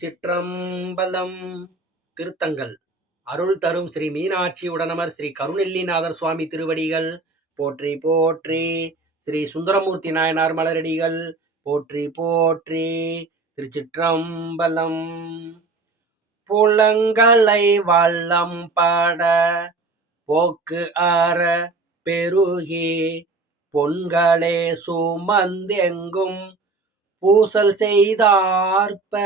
திருச்சிற்றம்பலம். திருத்தங்கள் அருள் தரும் ஸ்ரீ மீனாட்சி உடனமர் ஸ்ரீ கருணெல்லிநாதர் சுவாமி திருவடிகள் போற்றி போற்றி. ஸ்ரீ சுந்தரமூர்த்தி நாயனார் மலரடிகள் போற்றி போற்றி. திருச்சிற்றம்பலம். புலங்களை வள்ளம் பட போக்கு அற பெருகி பொன்களே சுமந்தெங்கும் பூசல் செய்தார்ப்ப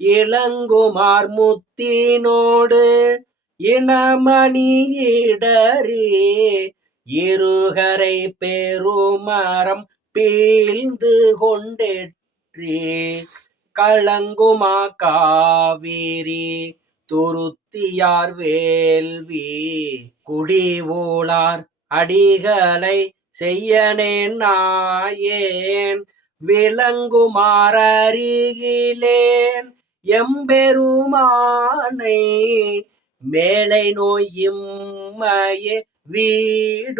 இளங்குமார் முத்தினோடு இனமணியிடறி இருகரை பெருமரம் பீழ்ந்து கொண்டேற்றி களங்குமா காவிரி துருத்தியார் வேள்வி குடிவூளார் அடிகளை செய்யனேன் நாயேன் விளங்குமாறருகிலேன் எம்பெருமானை மேலை நோய் இம்மையே வீடுவித்தானை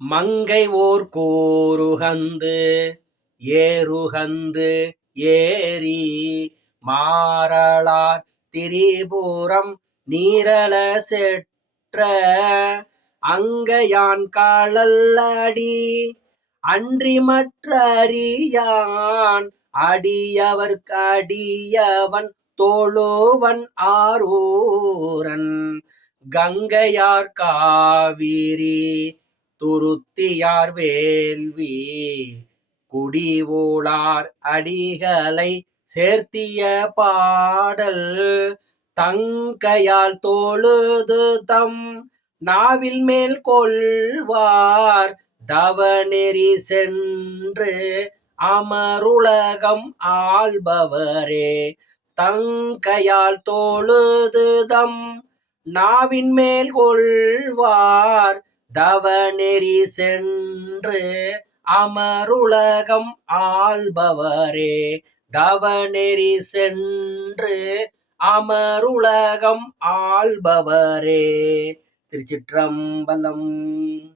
மங்கை ஓர் கூறுகந்து ஏறுகந்து ஏறி மாறலார் திரிபுரம் நீரல செற்ற அங்கையான் காழல்லடி அன்றி மற்றறியான் அடியவர்க்கு அடியவன் தோளுவன் ஆரூரன் கங்கையார் காவிரி துருத்தியார் வேள்வி குடிவூளார் அடிகளை சேர்த்திய பாடல் தங்கையால் தொழுது தம் நாவில் மேல் கொள்வார் தவநெறி சென்று அமருலகம் ஆள்பவரே தங்கையால் தொழுது தம் நாவின் மேல் கொள்வார் தவநெறி சென்று அமருலகம் ஆள்பவரே தவநெறி சென்று அமருலகம் ஆள்பவரே. திருச்சிற்றம்பலம்.